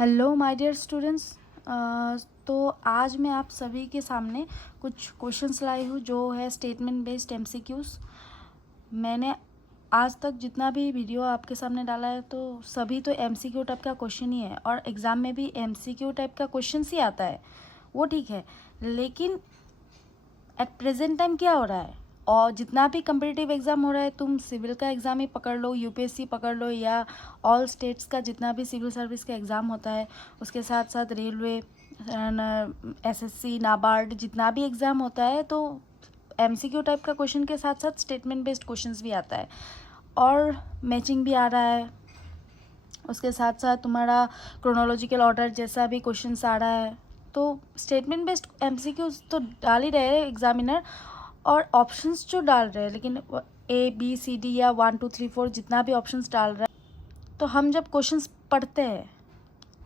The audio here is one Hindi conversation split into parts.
Hello my dear students. तो आज मैं आप सभी के सामने कुछ क्वेश्चंस लाई हूँ जो है स्टेटमेंट बेस्ड एमसीक्यूज़। मैंने आज तक जितना भी वीडियो आपके सामने डाला है तो सभी तो एमसीक्यू टाइप का क्वेश्चन ही है और एग्ज़ाम में भी एमसीक्यू टाइप का क्वेश्चन ही आता है, वो ठीक है। लेकिन एट प्रेजेंट टाइम क्या हो रहा है, और जितना भी कम्पिटिटिव एग्ज़ाम हो रहा है, तुम सिविल का एग्ज़ाम ही पकड़ लो, यूपीएससी पकड़ लो, या ऑल स्टेट्स का जितना भी सिविल सर्विस का एग्ज़ाम होता है, उसके साथ साथ रेलवे, एसएससी, नाबार्ड, जितना भी एग्ज़ाम होता है तो एमसीक्यू टाइप का क्वेश्चन के साथ साथ स्टेटमेंट बेस्ड क्वेश्चंस भी आता है और मैचिंग भी आ रहा है। उसके साथ साथ तुम्हारा क्रोनोलॉजिकल ऑर्डर जैसा भी क्वेश्चंस आ रहा है। तो स्टेटमेंट बेस्ड एमसीक्यूज तो डाल ही रहे हैं एग्जामिनर, और ऑप्शंस जो डाल रहे हैं, लेकिन ए बी सी डी या 1 2 3 4 जितना भी ऑप्शंस डाल रहा है, तो हम जब क्वेश्चंस पढ़ते हैं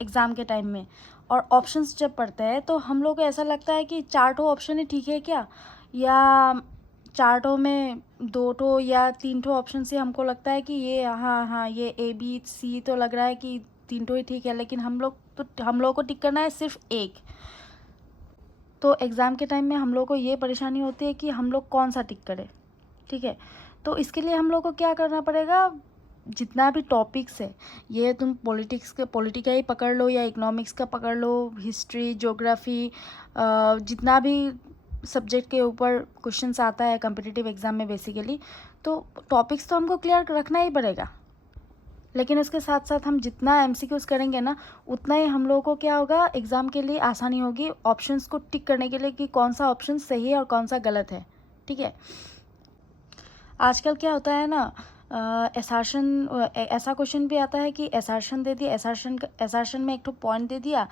एग्ज़ाम के टाइम में और ऑप्शंस जब पढ़ते हैं तो हम लोग को ऐसा लगता है कि चार ऑप्शन ही ठीक है क्या, या चार्टों में 2 या 3 ऑप्शन से हमको लगता है कि ये हाँ हाँ ये ए बी सी तो लग रहा है कि 3 ही ठीक है, लेकिन हम लोग को टिक करना है सिर्फ एक। तो एग्ज़ाम के टाइम में हम लोग को ये परेशानी होती है कि हम लोग कौन सा टिक करें, ठीक है। तो इसके लिए हम लोग को क्या करना पड़ेगा, जितना भी टॉपिक्स है, ये तुम पॉलिटिका ही पकड़ लो या इकोनॉमिक्स का पकड़ लो, हिस्ट्री, ज्योग्राफी, जितना भी सब्जेक्ट के ऊपर क्वेश्चंस आता है कम्पिटिटिव एग्ज़ाम में बेसिकली, तो टॉपिक्स तो हमको क्लियर रखना ही पड़ेगा। लेकिन उसके साथ साथ हम जितना एमसीक्यूज़ करेंगे ना, उतना ही हम लोगों को क्या होगा, एग्ज़ाम के लिए आसानी होगी ऑप्शंस को टिक करने के लिए कि कौन सा ऑप्शन सही है और कौन सा गलत है, ठीक है। आजकल क्या होता है ना, एसर्शन, ऐसा क्वेश्चन भी आता है कि एसर्शन दे दिया, एसर्शन में एक तो पॉइंट दे दिया,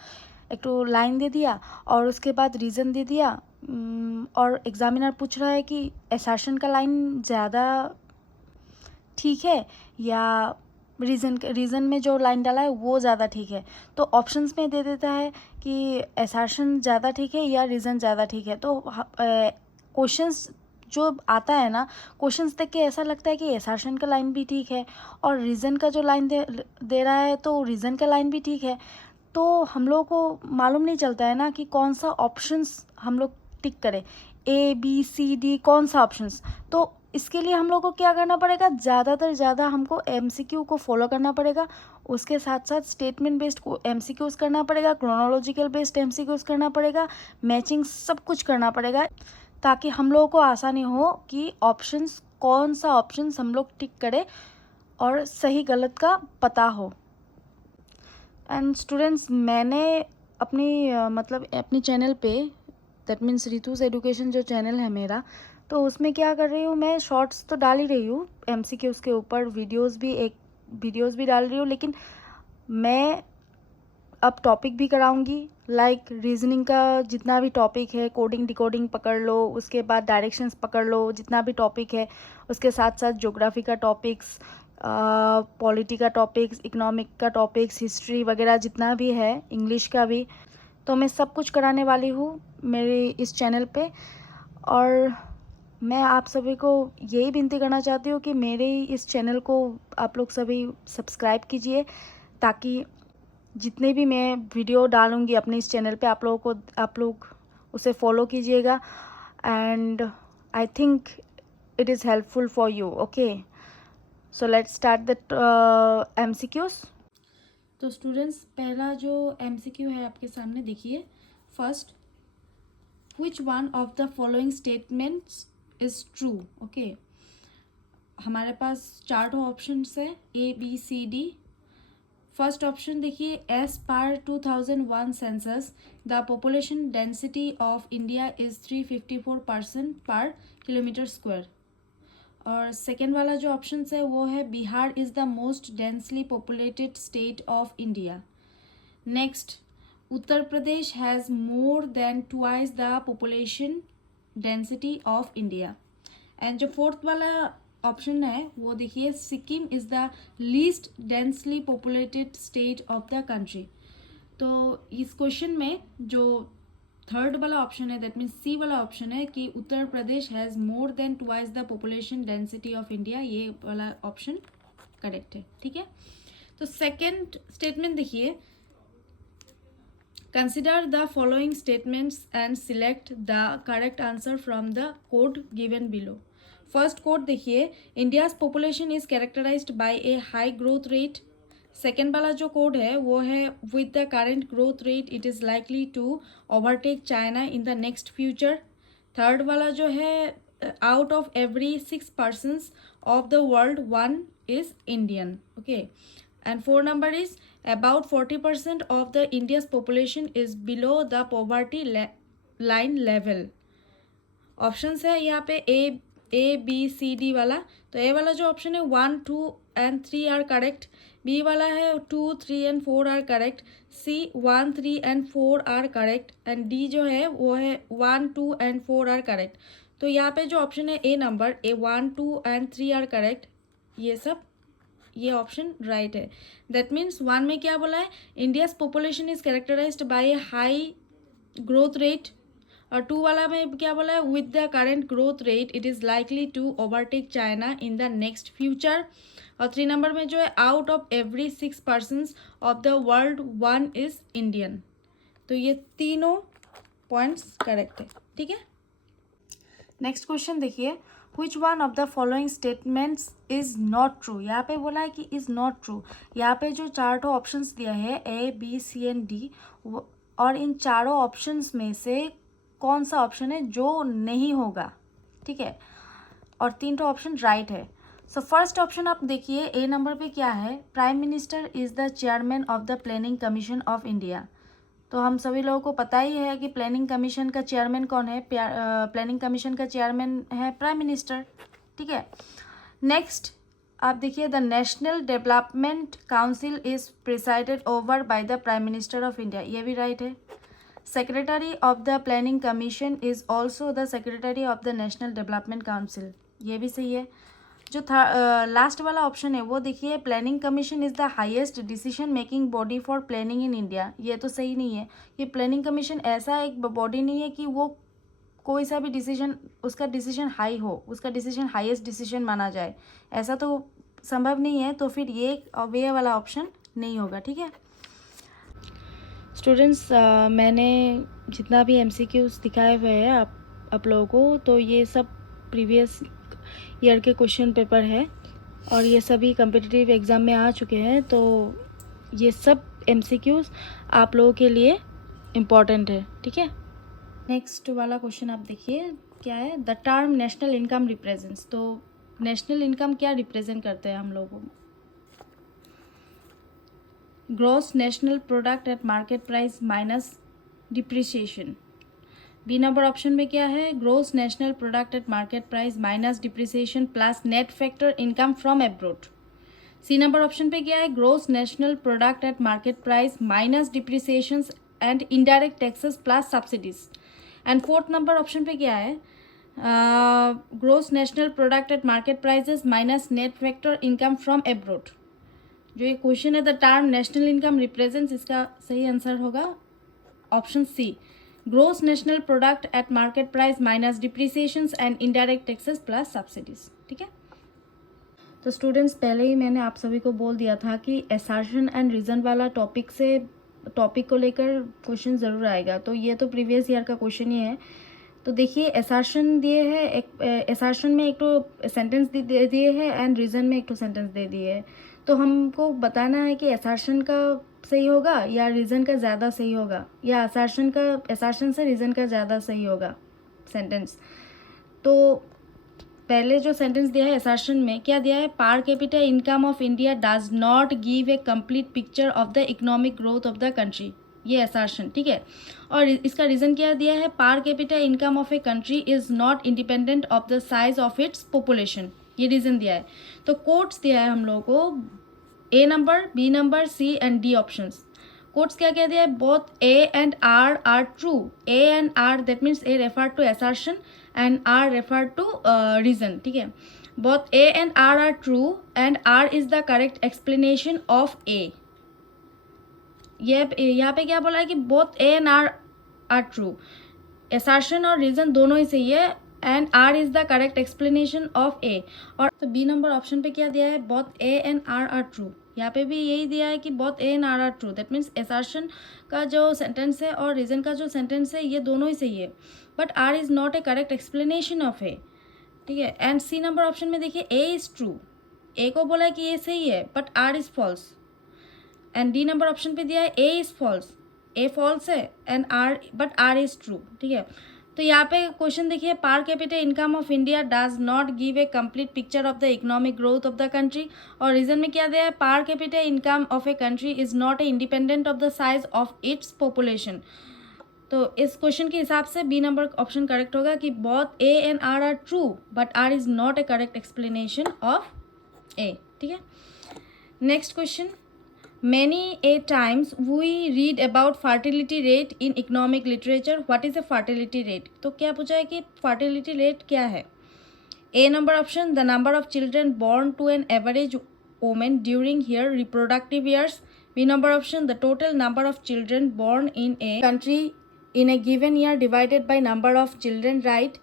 एक तो लाइन दे दिया, और उसके बाद रीज़न दे दिया, और एग्जामिनर पूछ रहा है कि एसर्शन का लाइन ज़्यादा ठीक है या रीज़न में जो लाइन डाला है वो ज़्यादा ठीक है। तो ऑप्शंस में दे देता है कि एसर्शन ज़्यादा ठीक है या रीज़न ज़्यादा ठीक है। तो क्वेश्चंस जो आता है ना, क्वेश्चंस देख के ऐसा लगता है कि एसर्शन का लाइन भी ठीक है और रीज़न का जो लाइन दे रहा है तो रीज़न का लाइन भी ठीक है। तो हम लोग को मालूम नहीं चलता है ना कि कौन सा ऑप्शंस हम लोग टिक करें, ए बी सी डी कौन सा ऑप्शंस। तो इसके लिए हम लोग को क्या करना पड़ेगा, ज़्यादातर ज़्यादा हमको एमसीक्यू को फॉलो करना पड़ेगा, उसके साथ साथ स्टेटमेंट बेस्ड एमसीक्यूज़ करना पड़ेगा, क्रोनोलॉजिकल बेस्ड एमसीक्यूज़ करना पड़ेगा, मैचिंग सब कुछ करना पड़ेगा, ताकि हम लोगों को आसानी हो कि ऑप्शंस कौन सा ऑप्शंस हम लोग टिक करें और सही गलत का पता हो। एंड स्टूडेंट्स, मैंने मतलब अपनी चैनल पे, दैट मीन्स रितुज एजुकेशन जो चैनल है मेरा, तो उसमें क्या कर रही हूँ, मैं शॉर्ट्स तो डाल ही रही हूँ एमसीक्यूज़ के ऊपर, वीडियोस भी डाल रही हूँ, लेकिन मैं अब टॉपिक भी कराऊंगी, लाइक रीजनिंग का जितना भी टॉपिक है, कोडिंग डिकोडिंग पकड़ लो, उसके बाद डायरेक्शंस पकड़ लो, जितना भी टॉपिक है, उसके साथ साथ ज्योग्राफी का टॉपिक्स, पॉलिटी का टॉपिक्स, इकोनॉमिक का टॉपिक्स, हिस्ट्री वगैरह जितना भी है, इंग्लिश का भी, तो मैं सब कुछ कराने वाली हूँ मेरे इस चैनल पे। और मैं आप सभी को यही विनती करना चाहती हूँ कि मेरे इस चैनल को आप लोग सभी सब्सक्राइब कीजिए, ताकि जितने भी मैं वीडियो डालूँगी अपने इस चैनल पे, आप लोग उसे फॉलो कीजिएगा, and I think it is helpful for you. Okay, so let's start the MCQs. तो स्टूडेंट्स, पहला जो एमसीक्यू है आपके सामने देखिए, first, which one of the following statements is true? Okay, हमारे पास 4 ऑप्शन है, A B C D. First option देखिए, as per 2001 census the population density of India is 354 person per kilometre square. और सेकेंड वाला जो ऑप्शन है वो है, Bihar is the most densely populated state of India. Next, Uttar Pradesh has more than twice the population density of India. And जो फोर्थ वाला ऑप्शन है वो देखिए, Sikkim is the least densely populated state of the country. तो इस क्वेश्चन में जो थर्ड वाला ऑप्शन है, दैट मीन्स सी वाला ऑप्शन है कि Uttar Pradesh has more than twice the population density of India, ये वाला ऑप्शन करेक्ट है, ठीक है। तो सेकेंड स्टेटमेंट देखिए, Consider the following statements and select the correct answer from the code given below. First code देखिए, India's population is characterized by a high growth rate. Second वाला जो कोड है वो है with the current growth rate it is likely to overtake China in the next future. Third वाला जो है out of every 6 persons of the world, 1 is Indian. Okay. And 4 number is about 40% of the India's population is below the poverty line level. Options है यहाँ पे ए बी सी डी वाला. तो ए वाला जो ऑप्शन है 1 2 and 3 आर करेक्ट. बी वाला है 2 3 and 4 are correct. C 1 3 and 4 are correct. And D जो है वो है 1 2 and 4 आर करेक्ट. तो यहाँ पे जो ऑप्शन है A number A 1 2 and 3 are correct, ये ऑप्शन राइट है. दैट मीन्स 1 में क्या बोला है, India's population is characterised by a high growth rate. और 2 वाला में क्या बोला है, with the current growth rate it is likely to overtake China in the next future. और 3 नंबर में जो है out of every 6 persons of the world 1 is Indian. तो ये तीनों पॉइंट्स करेक्ट है. ठीक है. नेक्स्ट क्वेश्चन देखिए, which one of the following statements is not true. यहाँ पे बोला है कि इज नॉट ट्रू. यहाँ पे जो 4 ऑप्शंस दिया है A B C and D, और इन चारों ऑप्शंस में से कौन सा ऑप्शन है जो नहीं होगा. ठीक है. और 3 ऑप्शन राइट है. सो फर्स्ट ऑप्शन आप देखिए ए नंबर पे क्या है, prime minister is the chairman of the planning commission of India. तो हम सभी लोगों को पता ही है कि प्लानिंग कमीशन का चेयरमैन कौन है. प्लानिंग कमीशन का चेयरमैन है प्राइम मिनिस्टर. ठीक है. नेक्स्ट आप देखिए, the national development council is presided over by the prime minister of India. ये भी राइट है. Secretary of the planning commission is also the secretary of the national development council. ये भी सही है. जो लास्ट वाला ऑप्शन है वो देखिए, planning commission is the highest decision making body for planning in India. ये तो सही नहीं है. कि प्लानिंग कमीशन ऐसा एक बॉडी नहीं है कि वो कोई सा भी डिसीजन, उसका डिसीजन हाई हो, उसका डिसीजन हाईएस्ट डिसीजन माना जाए, ऐसा तो संभव नहीं है. तो फिर ये वाला ऑप्शन नहीं होगा. ठीक है. स्टूडेंट्स, मैंने जितना भी MCQs दिखाए हुए हैं आप लोगों को, तो ये सब प्रीवियस ईयर के क्वेश्चन पेपर है और ये सभी कम्पिटिटिव एग्ज़ाम में आ चुके हैं. तो ये सब MCQs आप लोगों के लिए इम्पॉर्टेंट है. ठीक है. नेक्स्ट वाला क्वेश्चन आप देखिए क्या है, the term national income represents. तो नेशनल इनकम क्या रिप्रेजेंट करते हैं हम लोगों को, gross national product at market price minus depreciation. B number option में क्या है, gross national product at market price minus depreciation plus net factor income from abroad. C number option पे क्या है, gross national product at market price minus depreciation and indirect taxes plus subsidies. And fourth number option पे क्या है, gross national product at market prices minus net factor income from abroad. जो ये क्वेश्चन है, the term national income represents, इसका सही आंसर होगा option C, gross national product at market price minus depreciations and indirect taxes plus subsidies. ठीक है. तो स्टूडेंट्स, पहले ही मैंने आप सभी को बोल दिया था कि असर्शन एंड रीज़न वाला टॉपिक को लेकर क्वेश्चन ज़रूर आएगा. तो ये तो प्रीवियस ईयर का क्वेश्चन ही है. तो देखिए, असर्शन दिए है, एक असर्शन में एक तो सेंटेंस दे दिए है एंड रीज़न में एक तो सेंटेंस दे दिए है. तो हमको बताना है कि असर्शन का सही होगा या रीज़न का ज़्यादा सही होगा, या असर्शन से रीज़न का ज़्यादा सही होगा सेंटेंस. तो पहले जो सेंटेंस दिया है असर्शन में क्या दिया है, per capita income of India does not give a complete picture of the economic growth of the country. ये असर्शन. ठीक है. और इसका रीज़न क्या दिया है, per capita income of a country is not independent of the size of its population. ये रीज़न दिया है. तो कोट्स दिया है हम लोगों को, A number, B number, C and D options. Codes क्या क्या दिया है, both A and R are true. A and R, that means A refer to assertion and R refer to reason. ठीक है. Both A and R are true and R is the correct explanation of A. यहाँ पे क्या बोला है कि both A and R are true. Assertion और रीज़न दोनों ही सही है and R is the correct explanation of A. और तो बी नंबर ऑप्शन पे क्या दिया है, both A and R are true. यहाँ पे भी यही दिया है कि both A and R true, that means assertion का जो सेंटेंस है और रीजन का जो सेंटेंस है ये दोनों ही सही है, but R is not a correct explanation of A, ठीक है। एंड सी नंबर ऑप्शन में देखिए ए इज़ ट्रू, ए को बोला है कि ये सही है but R is false, and D number option पे दिया है A is false, A false है and R but R is true, ठीक है। तो यहाँ पे क्वेश्चन देखिए, per capita income of India does not give a complete picture of the economic growth of the country, और रीजन में क्या दिया है, per capita income of a country is not a independent of the size of its population. तो इस क्वेश्चन के हिसाब से बी नंबर ऑप्शन करेक्ट होगा कि both A and R true but R is not a correct explanation of A, ठीक है। Next question, many a times we read about fertility rate in economic literature, what is a fertility rate? तो क्या पूछा है कि fertility rate क्या है। A number option, the number of children born to an average woman during her reproductive years. B number option, the total number of children born in a country in a given year divided by number of children, right?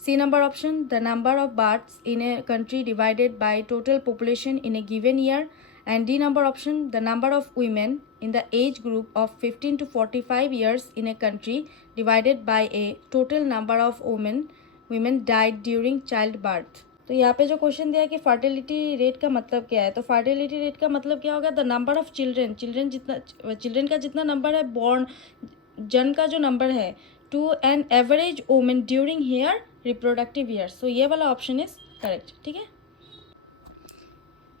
C number option, the number of births in a country divided by total population in a given year. And D number option, the number of women in the age group of 15 to 45 years in a country divided by a total number of women died during childbirth. तो यहाँ पे जो क्वेश्चन दिया है कि फर्टिलिटी रेट का मतलब क्या है, तो फर्टिलिटी रेट का मतलब क्या होगा, द नंबर ऑफ चिल्ड्रेन का जितना नंबर है, बॉर्न जन का जो नंबर है, to an average women during her reproductive years. So ये वाला ऑप्शन इज करेक्ट, ठीक है।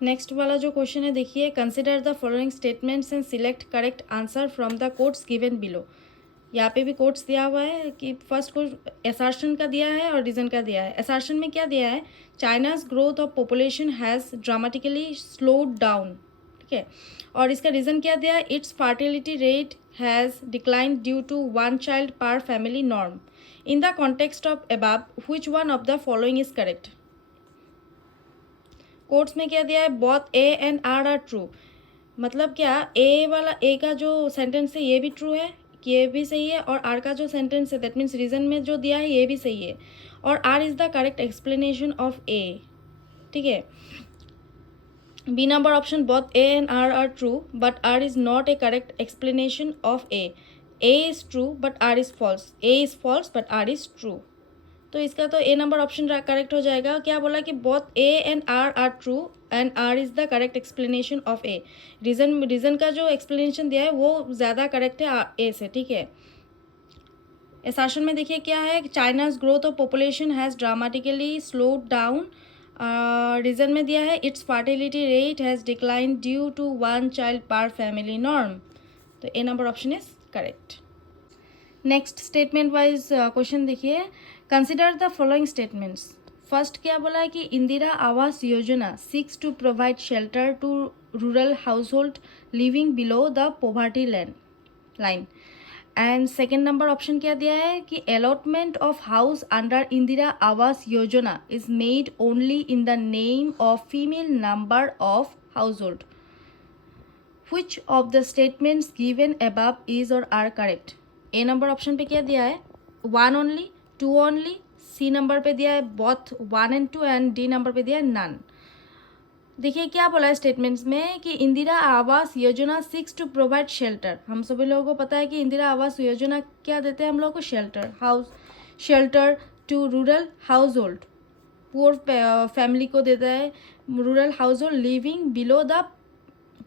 नेक्स्ट वाला जो क्वेश्चन है देखिए, consider the following statements and select correct answer from the quotes given below. यहाँ पे भी कोट्स दिया हुआ है कि फर्स्ट कोट असर्शन का दिया है और रीजन का दिया है। असर्शन में क्या दिया है, China's growth of population has dramatically slowed down, ठीक है। और इसका रीज़न क्या दिया है, its fertility rate has decline due to one child per family norm. In the context of above which one of the following is correct. Codes में क्या दिया है, both A and R true, मतलब क्या, ए वाला, ए का जो सेंटेंस है ये भी ट्रू है, ये भी सही है, और आर का जो सेंटेंस है दैट मीन्स रीजन में जो दिया है ये भी सही है, और R is the correct explanation of A, ठीक है। B number option, both A and R true but R is not a correct explanation of A is true but R is false, A is false but R is true. तो इसका तो ए नंबर ऑप्शन करेक्ट हो जाएगा। क्या बोला कि both A and R true and R is the correct explanation of A. Reason का जो एक्सप्लेनेशन दिया है वो ज़्यादा करेक्ट है ए से, ठीक है। असर्शन में देखिए क्या है, China's growth of population has dramatically slowed down. Reason में दिया है its fertility rate has decline due to one child per family norm. तो A number option is correct. Next statement wise question देखिए, consider the following statements. First क्या बोला है कि Indira Awas Yojana seeks to provide shelter to rural household living below the poverty line. And second number option क्या दिया है कि allotment of house under Indira Awas Yojana is made only in the name of female number of household. Which of the statements given above is और are correct. A number option पे क्या दिया है, one only, two only, C number पे दिया है both one and two, and D number पे दिया है नन। देखिए क्या बोला है स्टेटमेंट्स में कि Indira Awas Yojana seeks to provide shelter. हम सभी लोगों को पता है कि इंदिरा आवास योजना क्या देते हैं हम लोगों को, shelter to rural household, poor family को देता है rural household living below the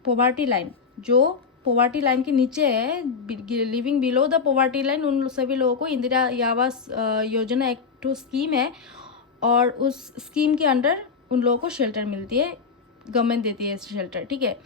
poverty line, जो पॉवर्टी लाइन के नीचे है, living below the poverty line, उन सभी लोगों को इंदिरा आवास योजना एक तो स्कीम है और उस स्कीम के अंडर उन लोगों को शेल्टर मिलती है, गवर्नमेंट देती है शेल्टर, ठीक है।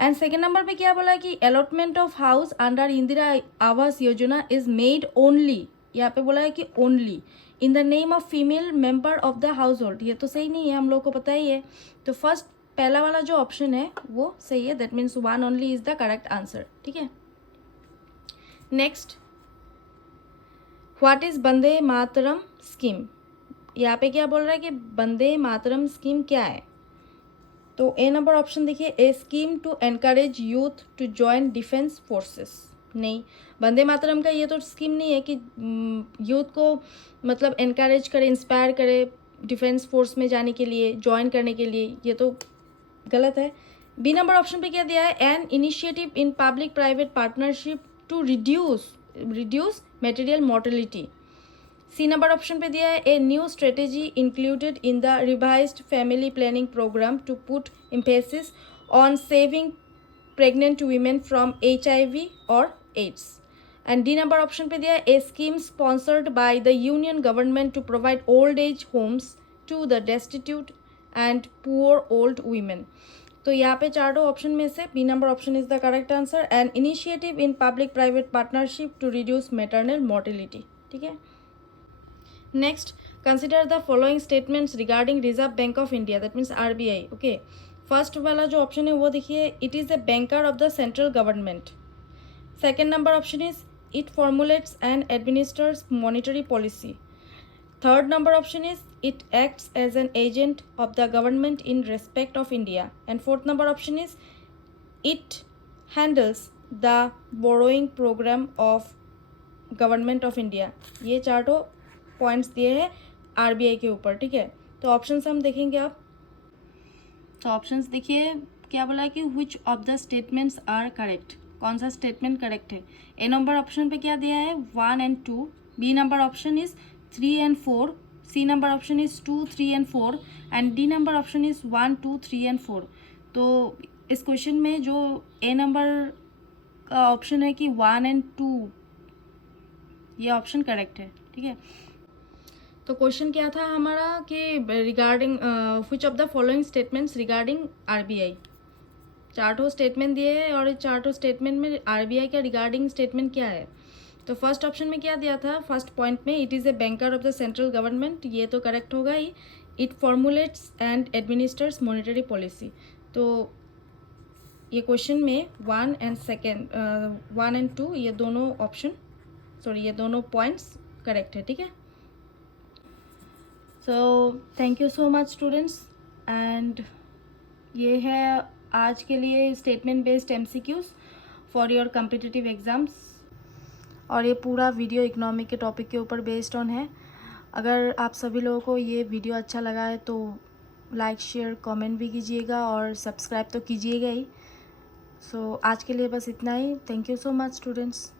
एंड सेकेंड नंबर पे क्या बोला कि allotment of house under Indira Awas Yojana is made only, यहाँ पे बोला है कि only in the name of female member of the house hold. ये तो सही नहीं है, हम लोग को पता ही है। तो फर्स्ट पहला वाला जो ऑप्शन है वो सही है, that means one only is the correct answer, ठीक है। Next, what is Vande Mataram scheme. यहाँ पे क्या बोल रहा है कि वंदे मातरम स्कीम क्या है। तो ए नंबर ऑप्शन देखिए, a scheme to encourage youth to join defence forces. नहीं, वंदे मातरम का ये तो स्कीम नहीं है कि यूथ को मतलब एनकरेज करे, इंस्पायर करे डिफेंस फोर्स में जाने के लिए, ज्वाइन करने के लिए, ये तो गलत है। बी नंबर ऑप्शन पे क्या दिया है, an initiative in public private partnership to reduce material mortality. C number option पे दिया है, a new strategy included in the revised family planning programme to put emphasis on saving pregnant women from HIV और AIDS. And D number option पे दिया है, a scheme sponsored by the union government to provide old age homes to the destitute and poor old women. तो यहाँ पे चारों ऑप्शन में से B number option is the correct answer, an initiative in public private partnership to reduce maternal mortality. ठीक है, next, consider the following statements regarding Reserve Bank of India, that means RBI। Okay, first वाला जो ऑप्शन है वो देखिए, it is the banker of the central government. Second number option is, it formulates and administers monetary policy. Third number option is, it acts as an agent of the government in respect of India. And fourth number option is, it handles the borrowing program of government of India. ये चारों पॉइंट्स दिए हैं RBI के ऊपर। ठीक है, तो ऑप्शंस हम देखेंगे आप। तो ऑप्शंस देखिए क्या बोला है कि which of the statements are correct, कौन सा स्टेटमेंट करेक्ट है। ए नंबर ऑप्शन पे क्या दिया है, 1 and 2। B number option is 3 and 4। C number option is 2, 3 and 4। And D number option is 1, 2, 3 and 4। तो इस क्वेश्चन में जो ए नंबर का ऑप्शन है कि 1 and 2, ये ऑप्शन करेक्ट है। ठीक है, तो क्वेश्चन क्या था हमारा कि regarding which of the following statements regarding RBI। चार्टो स्टेटमेंट दिए हैं और इस चार्टो स्टेटमेंट में RBI का रिगार्डिंग स्टेटमेंट क्या है। तो फर्स्ट ऑप्शन में क्या दिया था, फर्स्ट पॉइंट में, it is a banker of the central government, ये तो करेक्ट होगा ही। It formulates and administers monetary policy, तो ये क्वेश्चन में 1 and 2 ये दोनों ऑप्शन, सॉरी ये दोनों पॉइंट्स करेक्ट है। ठीक है, so thank you so much students, and ये है आज के लिए statement based MCQs for your competitive exams. और ये पूरा वीडियो इकोनॉमी के टॉपिक के ऊपर बेस्ड ऑन है। अगर आप सभी लोगों को ये वीडियो अच्छा लगा है तो लाइक, शेयर, कमेंट भी कीजिएगा और सब्सक्राइब तो कीजिएगा ही। सो आज के लिए बस इतना ही। Thank you so much students.